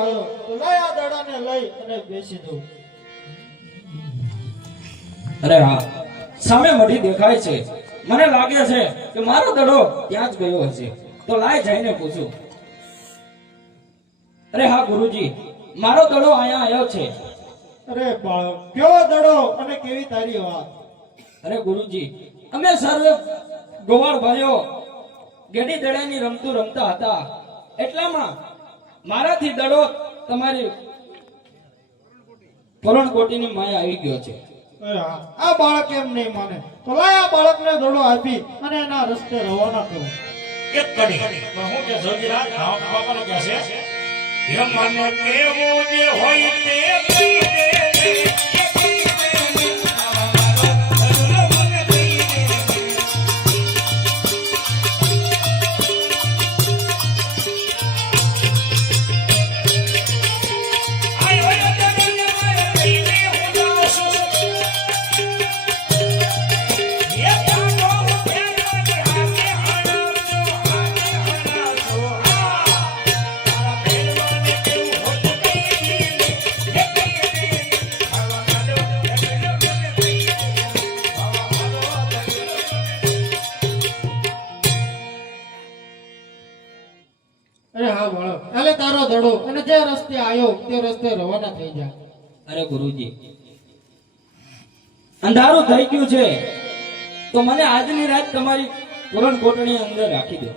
આવ્યો તો લઈ આ દડાને લઈ અને બેસી દઉં. અરે હા, સામે મઢી દેખાય છે. મને લાગે છે કે મારો દડો ત્યાં જ ગયો હશે. તો લાય જઈને પૂછું. અરે હા ગુરુજી, મારો દડો અહીંયા આવ્યો છે. અરે બાળક, કેવો દડો અને કેવી તારી વાત. અરે ગુરુજી, અમે સર્વે ગોવાળ ભાઈઓ ગેડી દડાની રમતું રમતા હતા. એટલામાં મારાથી દડો તમારી પલણકોટીની માયા આવી ગયો છે. અરે હા, આ બાળક એમ નહીં માને તો લાય આ બાળકને દડો આપી અને એના રસ્તે રવાના કરો. એક કડી તો હું કે જોગીરા ખાવા ખાવાનો કે છે એ મન કેવો જે હોય તે કહી દે. અરે હા બાળક, એટલે તારો દડો અને જે રસ્તે આવ્યો તે રસ્તે રવાના થઈ જા. અરે ગુરુજી, અંધારું થઈ ગયું છે તો મને આજની રાત તમારી પૂરણકોટની અંદર રાખી દો.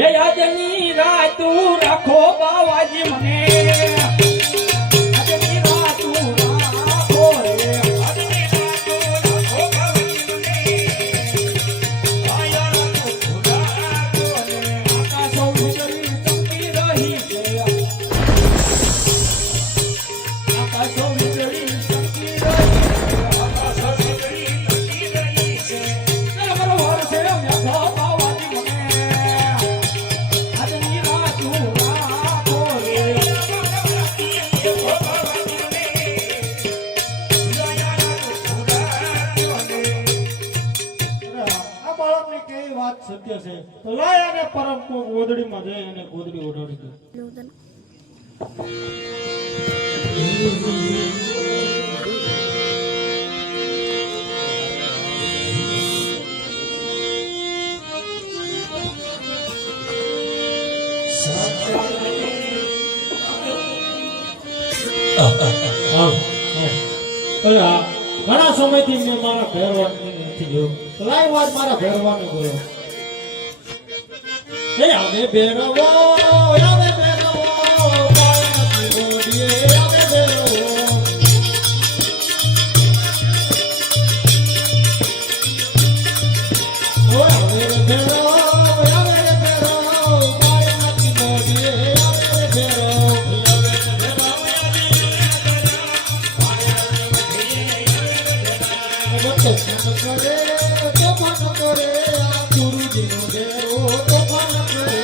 એ આજની રાત રાખો બાવાજી મને. આજની રાત રાખો રે. આજની રાત રાખો બાવાજી મને. આકાશો વીજળી ચમકી રહી છે. આકાશો વીજળી ચમકી રહી છે. નરમર વર્ષે મેઘો બાવાજી મને. આજની રાત રાખો રે. અરે હા, આ બાળકની કેવી વાત સત્ય છે. તો લાય અને પરમ ગોદડીમાં જઈ અને ગોદડી ઓઢાડી દે. અરે હા, ઘણા સમયથી મેં મારા ભેરવાને નથી જોયો. તો લાય વાત મારા ભેરવાને બોલો. એ આવે ભેરવો, આવે ભેરવો, કાળ નથી ગોડીએ, આવે ભેરવો. ઓ આવે ભેરવો, આવે ભેરવો, કાળ નથી ગોડીએ, આવે ભેરવો. તોફાન કરે આ ગુરુજીનો ભેરવો, તોફાન કરે.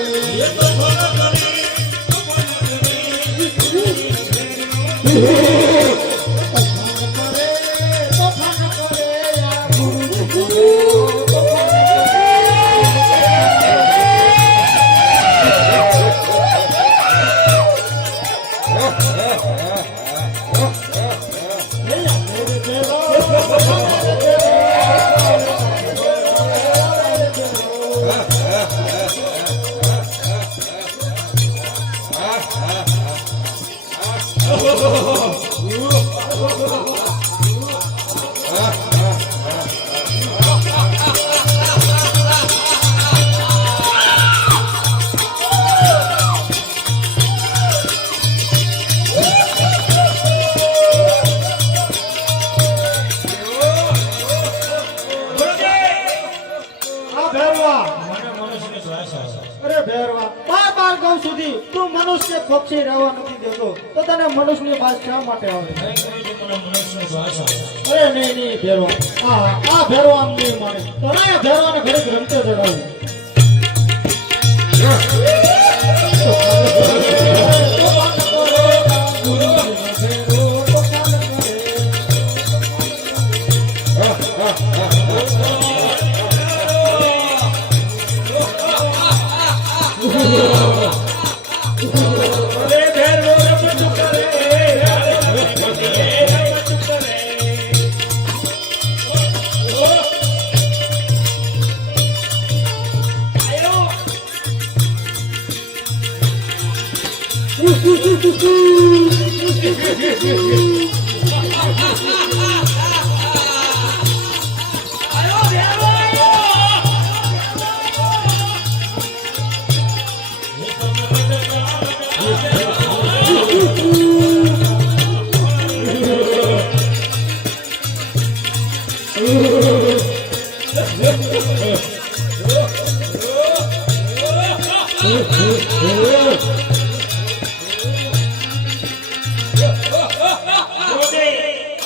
અરે ભેરવા, બાર ગાઉં સુધી તું મનુષ્ય પક્ષી રહેવા નથી દેતો તો તને મનુષ્યની વાત શા માટે આવે? અરે નહીં નહીં ભેરવા, આ ભેરવા આમ નહીં માને તો ના ભેરવાને ઘરે રમતે ચડાવું. Oh,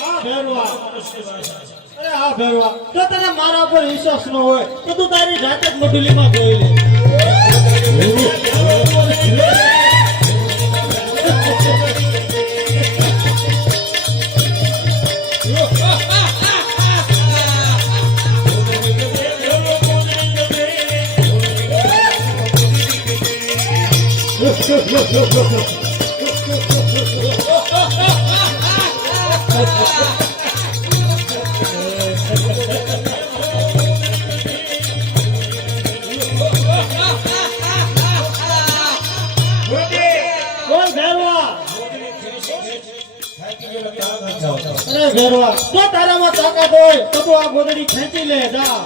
હા ભેરવા. અરે હા ભેરવા, જો તને મારા પર વિશ્વાસ ન હોય તો તું તારી જાતે જ મઢુલીમાં જોઈ લે. બોલ ભેરવા. અરે ભેરવા, જો તારામાં તાકાત હોય તો તું આ ગોદડી ખેંચી લે જા.